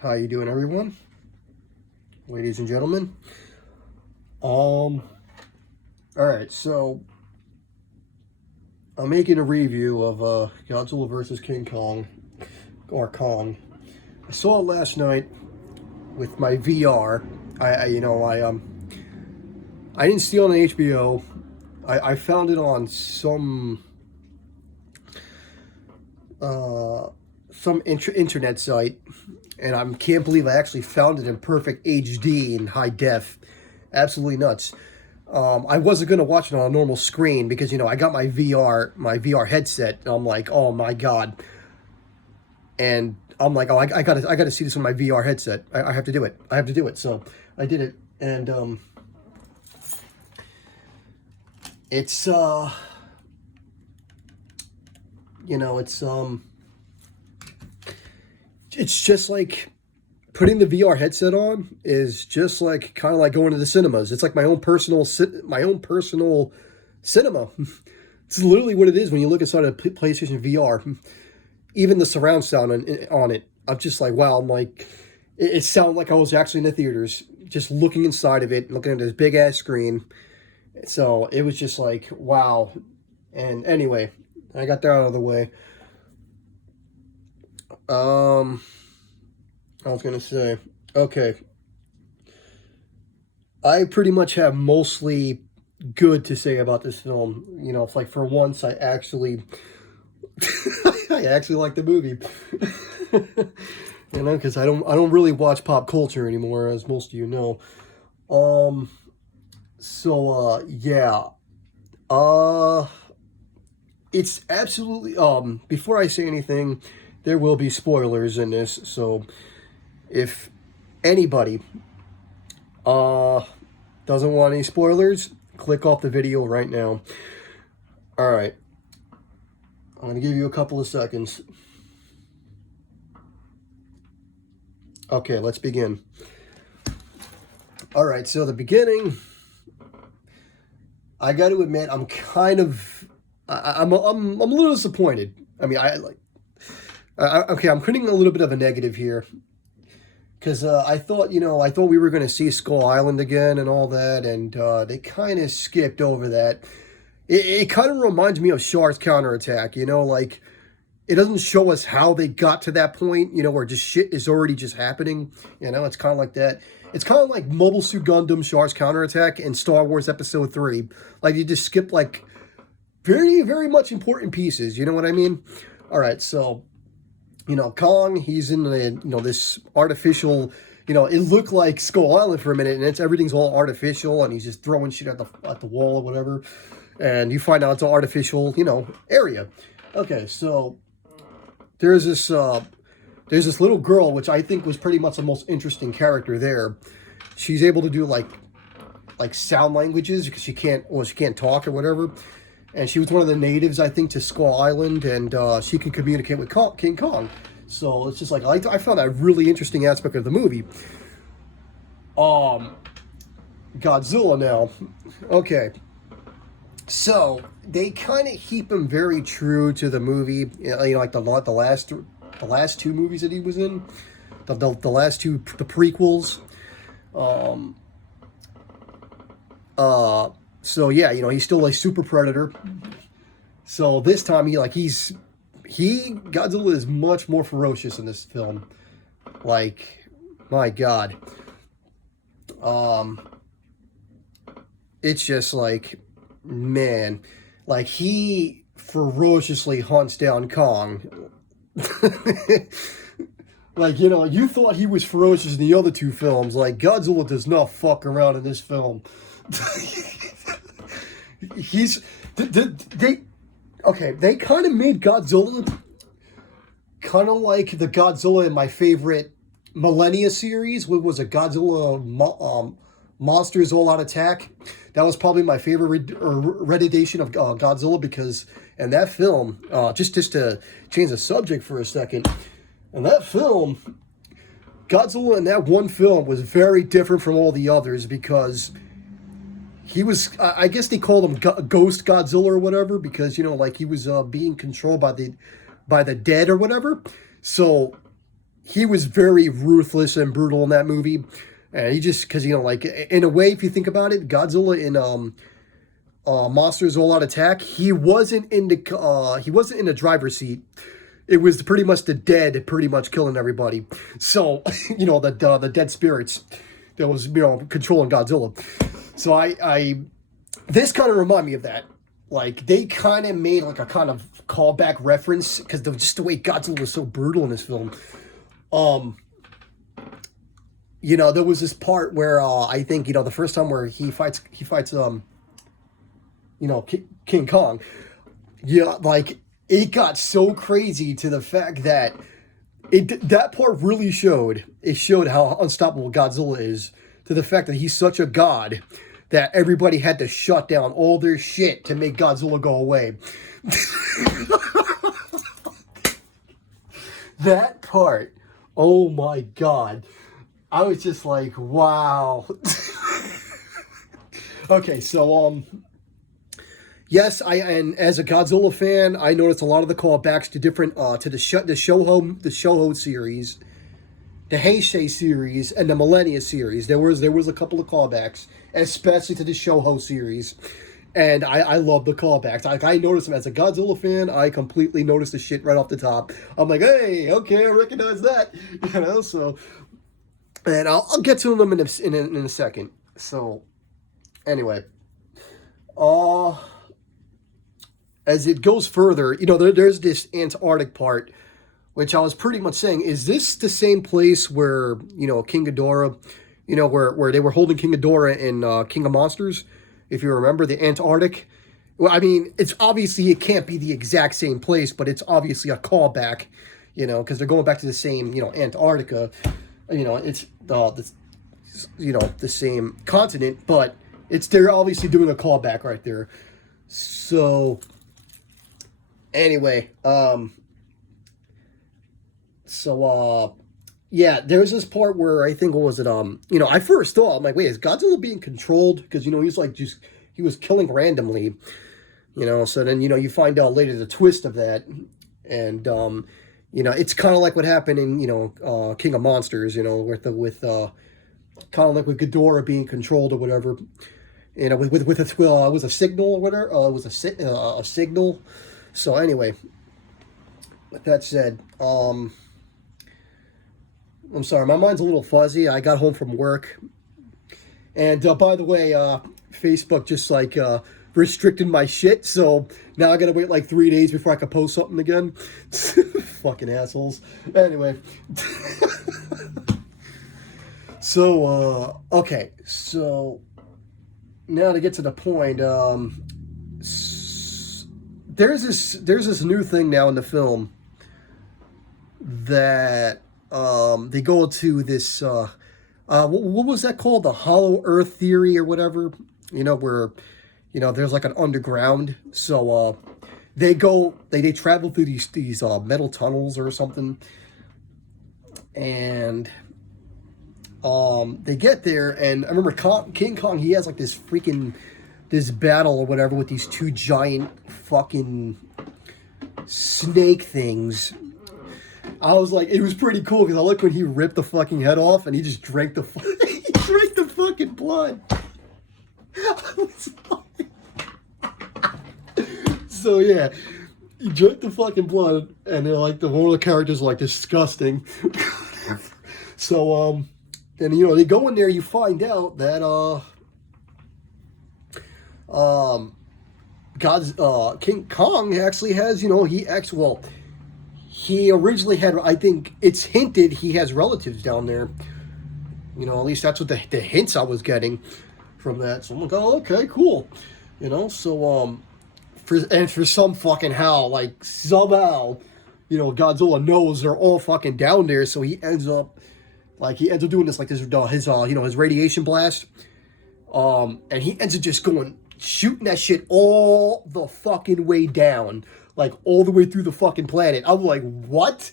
How you doing, everyone? Ladies and gentlemen. All right, so I'm making a review of Godzilla versus King Kong, or Kong. I saw it last night with my VR. I didn't see it on HBO. I found it on some internet site, and I can't believe I actually found it in perfect HD in high def. Absolutely nuts. I wasn't gonna watch it on a normal screen because I got my VR headset, and I'm like, oh my god, and I'm like, oh, I gotta see this on my VR headset. I have to do it. I have to do it. So I did it, and it's it's just like putting the VR headset on is just like kind of like going to the cinemas. It's like my own personal cinema. It's literally what it is when you look inside a PlayStation VR. Even the surround sound on it, I'm just like, wow. I'm like, it sounded like I was actually in the theaters, just looking inside of it, looking at this big ass screen. So it was just like, wow. And anyway, I got that out of the way. I was gonna say, okay, I pretty much have mostly good to say about this film. It's like for once I actually, I actually like the movie. Because I don't really watch pop culture anymore, as most of you know. Yeah. Uh, it's absolutely. Before I say anything, there will be spoilers in this, so if anybody doesn't want any spoilers, click off the video right now. All right, I'm gonna give you a couple of seconds. Okay, let's begin. All right, so the beginning, I got to admit, I'm kind of, I'm a little disappointed. I mean, okay, I'm putting a little bit of a negative here. Because I thought we were going to see Skull Island again and all that, and they kind of skipped over that. It kind of reminds me of Shark's Counterattack, like, it doesn't show us how they got to that point, where just shit is already just happening, it's kind of like that. It's kind of like Mobile Suit Gundam, Shark's Counterattack, and Star Wars Episode 3. Like, you just skip, like, very, very much important pieces, you know what I mean? All right, so Kong, he's in this artificial, it looked like Skull Island for a minute, and everything's all artificial, and he's just throwing shit at the wall or whatever, and you find out it's an artificial, area. Okay, so there's this little girl, which I think was pretty much the most interesting character there. She's able to do like sound languages because she can't talk or whatever. And she was one of the natives, I think, to Skull Island, and she can communicate with King Kong. So it's just like, I found that a really interesting aspect of the movie. Godzilla now. Okay. So they kind of keep him very true to the movie, like the last two movies that he was in, the last two, the prequels. So yeah, he's still a super predator. So this time Godzilla is much more ferocious in this film. Like, my God. It's just like, man, like he ferociously hunts down Kong. Like, you thought he was ferocious in the other two films. Like, Godzilla does not fuck around in this film. They kind of made Godzilla kind of like the Godzilla in my favorite Millennia series. What was it? Godzilla Monsters All Out Attack. That was probably my favorite rendition of Godzilla, because in that film, just to change the subject for a second, in that film, Godzilla in that one film was very different from all the others, because he was, I guess they called him Ghost Godzilla or whatever, because, he was being controlled by the dead or whatever. So he was very ruthless and brutal in that movie. And he just, because, like, in a way, if you think about it, Godzilla in Monsters All Out Attack, he wasn't in the driver's seat. It was pretty much the dead pretty much killing everybody. So, the dead spirits that was, controlling Godzilla. So this kind of reminded me of that. Like, they kind of made like a kind of callback reference because just the way Godzilla was so brutal in this film. There was this part where I think, the first time where he fights King Kong. Yeah, like, it got so crazy to the fact that that part really showed how unstoppable Godzilla is, to the fact that he's such a god that everybody had to shut down all their shit to make Godzilla go away. That part, oh my god. I was just like, wow. Okay, so yes, and as a Godzilla fan, I noticed a lot of the callbacks to different to the Shoho series, the Heisei series, and the Millennia series. There was a couple of callbacks, especially to the Shoho series, and I love the callbacks. I noticed them as a Godzilla fan. I completely noticed the shit right off the top. I'm like, hey, okay, I recognize that, So, and I'll get to them in a second. So, anyway, as it goes further, there's this Antarctic part, which I was pretty much saying, is this the same place where, King Ghidorah, where they were holding King Ghidorah in King of Monsters, if you remember, the Antarctic? Well, I mean, it's obviously, it can't be the exact same place, but it's obviously a callback, because they're going back to the same, Antarctica, it's the same continent, but they're obviously doing a callback right there. So, anyway, yeah, there's this part where I think, what was it, I first thought, I'm like, wait, is Godzilla being controlled? Because, he's like, he was killing randomly, so then, you find out later the twist of that, and, it's kind of like what happened in, King of Monsters, with kind of like with Ghidorah being controlled or whatever, with it was a signal or whatever, it was a signal. So anyway, with that said, I'm sorry, my mind's a little fuzzy. I got home from work, and by the way, Facebook just restricted my shit, so now I gotta wait 3 days before I can post something again. Fucking assholes. Anyway, so okay, so now to get to the point, there's this new thing now in the film that they go to this what was that called, the Hollow Earth theory or whatever, where there's like an underground, so they travel through these metal tunnels or something, and they get there, and I remember King Kong, he has like this battle or whatever with these two giant fucking snake things. I was like, it was pretty cool because I looked when he ripped the fucking head off and he just drank the fucking blood. I was like, so yeah, he drank the fucking blood, and they're like, one of the characters like disgusting. So and they go in there, you find out that King Kong actually has, he originally had, I think it's hinted, he has relatives down there. At least that's what the hints I was getting from that. So I'm like, oh, okay, cool. So for some fucking somehow, Godzilla knows they're all fucking down there, so he ends up doing this his radiation blast. And he ends up just shooting that shit all the fucking way down, all the way through the fucking planet. I'm like, what?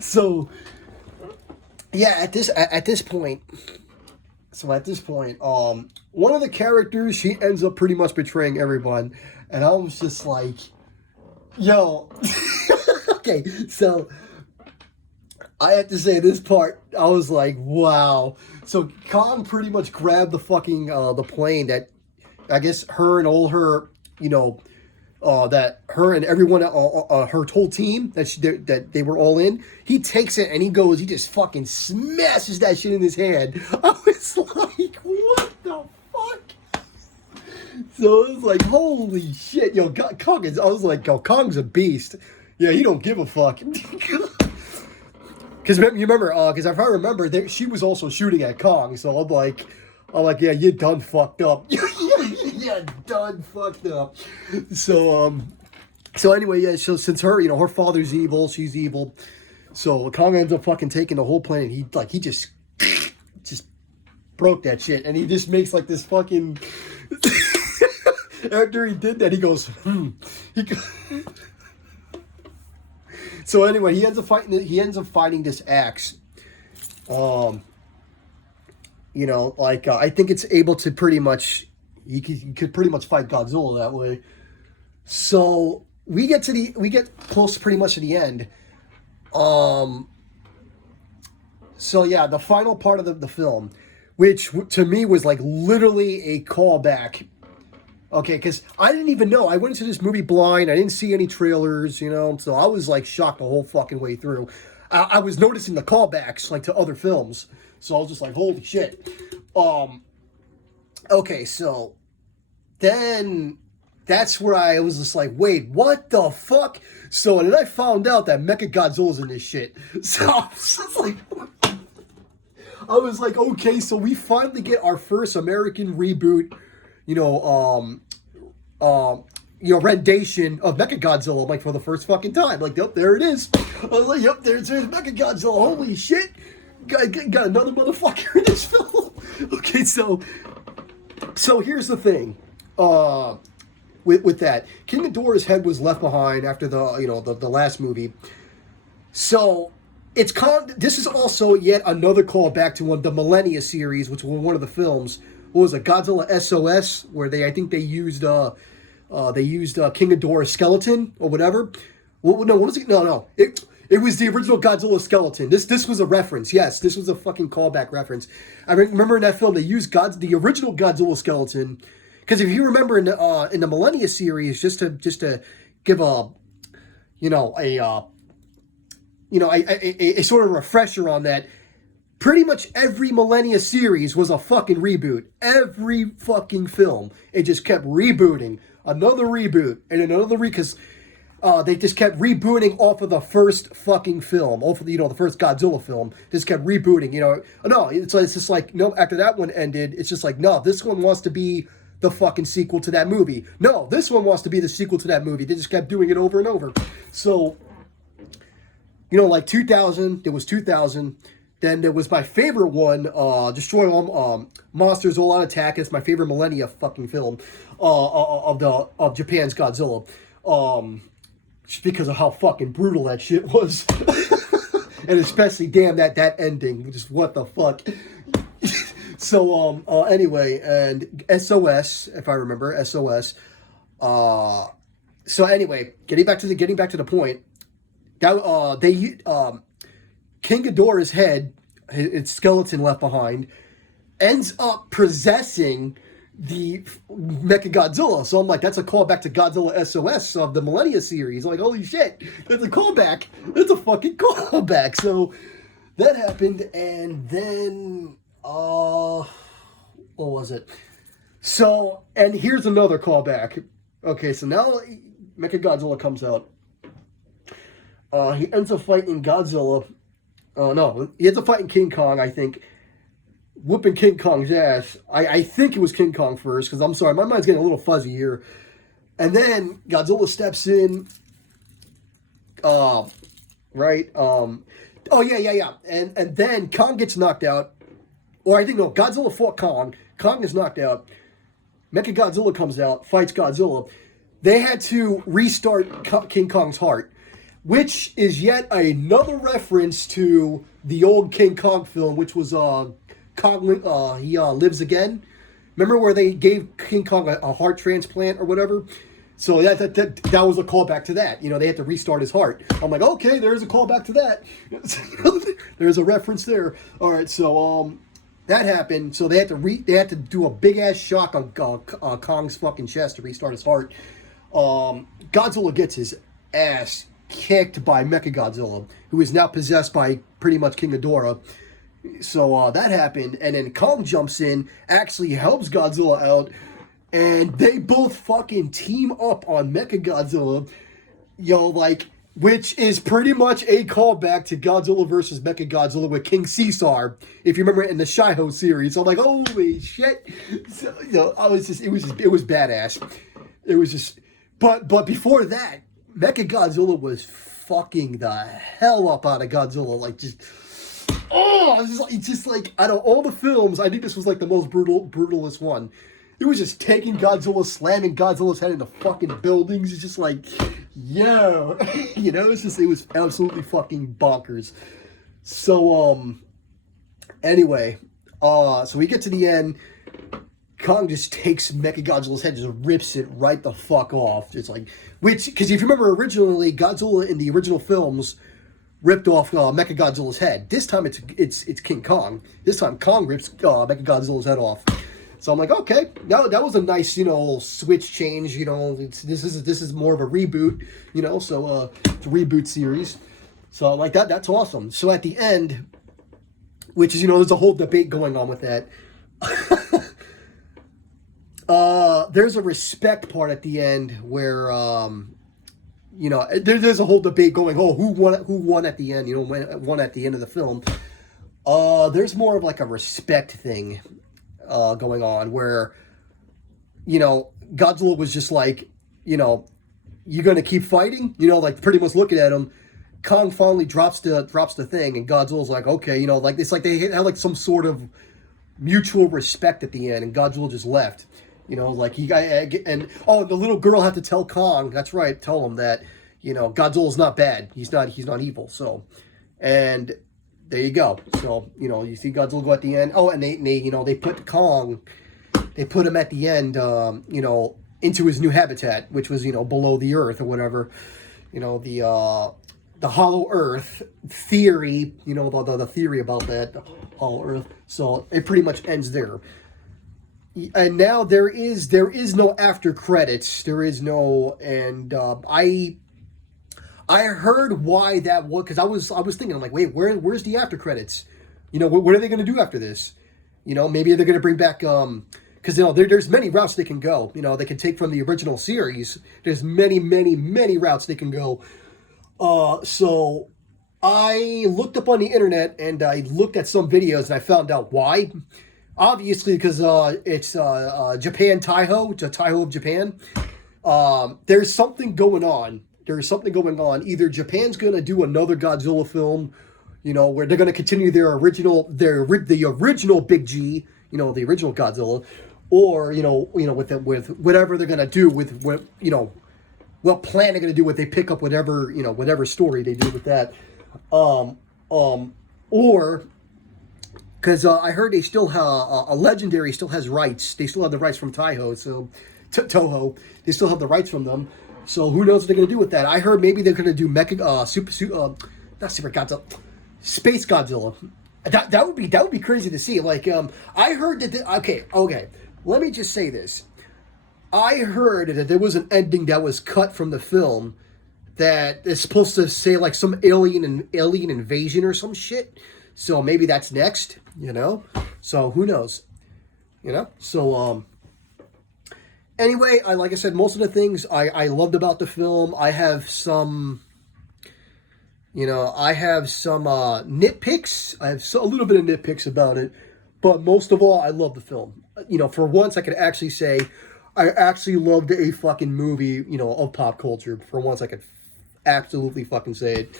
So, yeah, at this point, one of the characters, she ends up pretty much betraying everyone, and I was just like, yo, okay, so I have to say this part, I was like, wow. So Kong pretty much grabbed the fucking the plane that I guess her and all her, you know, that her and everyone, her whole team that they were all in. He takes it and he just fucking smashes that shit in his hand. I was like, what the fuck? So it was like, holy shit, yo, Kong is. I was like, yo, Kong's a beast. Yeah, he don't give a fuck. Because you remember, because if I remember, she was also shooting at Kong. So yeah, you done fucked up. Yeah, done fucked up. So anyway, yeah. So since her, her father's evil, she's evil. So Kong ends up fucking taking the whole plane. He just broke that shit, and he just makes like this fucking. After he did that, he goes, So anyway, he ends up fighting this axe. I think it's able to pretty much. You could pretty much fight Godzilla that way. So we get close pretty much to the end. So yeah, the final part of the film, which to me was like literally a callback. Okay, because I didn't even know. I went into this movie blind. I didn't see any trailers, so I was like shocked the whole fucking way through. I was noticing the callbacks like to other films, so I was just like, holy shit. Okay, so then that's where I was just like, wait, what the fuck? So and then I found out that Mechagodzilla's in this shit. So I was just like, okay, so we finally get our first American reboot, rendition of Mechagodzilla, like for the first fucking time. Like, yep, there it is. I was like, yep, there's Mechagodzilla. Holy shit. Got another motherfucker in this film. Okay, so here's the thing. With that, King Ghidorah's head was left behind after the last movie. So this is also yet another callback to the Millennia series, which was one of the films. What was it, Godzilla SOS, where they used King Ghidorah's skeleton or whatever. What was it? No. It was the original Godzilla skeleton. This was a reference. Yes, this was a fucking callback reference. I remember in that film they used the original Godzilla skeleton, because if you remember in the Millennia series, just to give a sort of refresher on that. Pretty much every Millennia series was a fucking reboot. Every fucking film. It just kept rebooting. Another reboot. And another because they just kept rebooting off of the first fucking film. Off of the first Godzilla film. Just kept rebooting, No, it's just like, no, after that one ended, it's just like, no, this one wants to be the fucking sequel to that movie. No, this one wants to be the sequel to that movie. They just kept doing it over and over. So, like 2000, there was 2000. Then there was my favorite one, Destroy All Monsters All Out Attack. It's my favorite Millennia fucking film of Japan's Godzilla. Just because of how fucking brutal that shit was. And especially, damn, that ending. Just what the fuck. So, anyway, and SOS, if I remember, SOS. So anyway, getting back to the point. That King Ghidorah's head, its skeleton left behind, ends up possessing the Mechagodzilla. So I'm like, that's a callback to Godzilla SOS of the Millennia series. I'm like, holy shit, that's a callback. That's a fucking callback. So that happened, and then what was it? So, and here's another callback. Okay, so now Mechagodzilla comes out. He ends up fighting Godzilla. No, he ends up fighting King Kong, I think. Whooping King Kong's ass. I think it was King Kong first, because I'm sorry, my mind's getting a little fuzzy here. And then Godzilla steps in. Right? Oh, yeah. And then Kong gets knocked out. Or I think, no, Godzilla fought Kong. Kong is knocked out. Mechagodzilla comes out, fights Godzilla. They had to restart King Kong's heart, which is yet another reference to the old King Kong film, which was Kong, he lives again. Remember where they gave King Kong a heart transplant or whatever? So that was a callback to that. You know, they had to restart his heart. I'm like, okay, there's a callback to that. There's a reference there. All right, so that happened. So they had to do a big ass shock on Kong's fucking chest to restart his heart. Godzilla gets his ass kicked by Mechagodzilla, who is now possessed by pretty much King Ghidorah. So that happened, and then Kong jumps in, actually helps Godzilla out, and they both fucking team up on Mechagodzilla, like, which is pretty much a callback to Godzilla versus Mechagodzilla with King Caesar, if you remember in the Shaiho series. So I'm like, holy shit! So, it was badass. It was just, but before that, Mechagodzilla was fucking the hell up out of Godzilla, like just. Oh, it's just like, out of all the films, I think this was like the most brutalist one. It was just taking Godzilla, slamming Godzilla's head into fucking buildings. It's just like, yeah, it was absolutely fucking bonkers. So, anyway, so we get to the end. Kong just takes Mechagodzilla's head, just rips it right the fuck off. It's like, because if you remember originally, Godzilla in the original films ripped off Mechagodzilla's head. This time it's King Kong. This time Kong rips Mechagodzilla's head off. So I'm like, okay, that was a nice, switch change. This is more of a reboot. So it's a reboot series. So I'm like, that's awesome. So at the end, which is there's a whole debate going on with that. There's a respect part at the end where there's a whole debate going. Oh, who won at the end? Won at the end of the film. There's more of like a respect thing going on where, Godzilla was just like, you gonna keep fighting? Like pretty much looking at him. Kong finally drops the thing, and Godzilla's like, okay, like it's like they had like some sort of mutual respect at the end, and Godzilla just left. Like the little girl had to tell Kong. That's right, tell him that Godzilla's not bad. He's not evil. So, and there you go. So you see Godzilla go at the end. Oh, and they put Kong. They put him at the end. Into his new habitat, which was below the earth or whatever. The hollow earth theory. The theory about that, the hollow earth. So it pretty much ends there. And now there is no after credits. There is no, and I heard why that was, because I was thinking, I'm like, wait, where's the after credits? What are they going to do after this? Maybe they're going to bring back because there's many routes they can go. They can take from the original series. There's many routes they can go. So I looked up on the internet and I looked at some videos and I found out why. Obviously, because it's Japan Taiho, the Taiho of Japan. There's something going on. Either Japan's going to do another Godzilla film, where they're going to continue the original Big G, the original Godzilla, or with whatever they're going to do with what plan they're going to do with, they pick up whatever story they do with that, or. Because I heard they still have, a Legendary still has rights. They still have the rights from Taiho, so Toho. They still have the rights from them. So who knows what they're going to do with that? I heard maybe they're going to do not Super Godzilla, Space Godzilla. That would be crazy to see. Like I heard that. Okay. Let me just say this. I heard that there was an ending that was cut from the film that is supposed to say like some alien invasion or some shit. So maybe that's next, So who knows, So anyway, like I said, most of the things I loved about the film. I have some, nitpicks. I have a little bit of nitpicks about it, but most of all, I love the film. For once, I could actually say I actually loved a fucking movie, of pop culture. For once, I could absolutely fucking say it.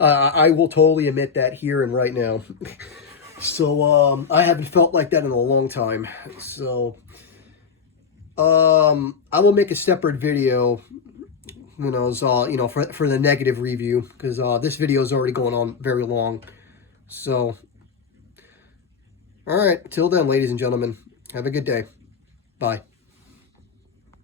I will totally admit that here and right now. So, I haven't felt like that in a long time. So, I will make a separate video, for the negative review, because this video is already going on very long. So, all right, till then, ladies and gentlemen, have a good day. Bye.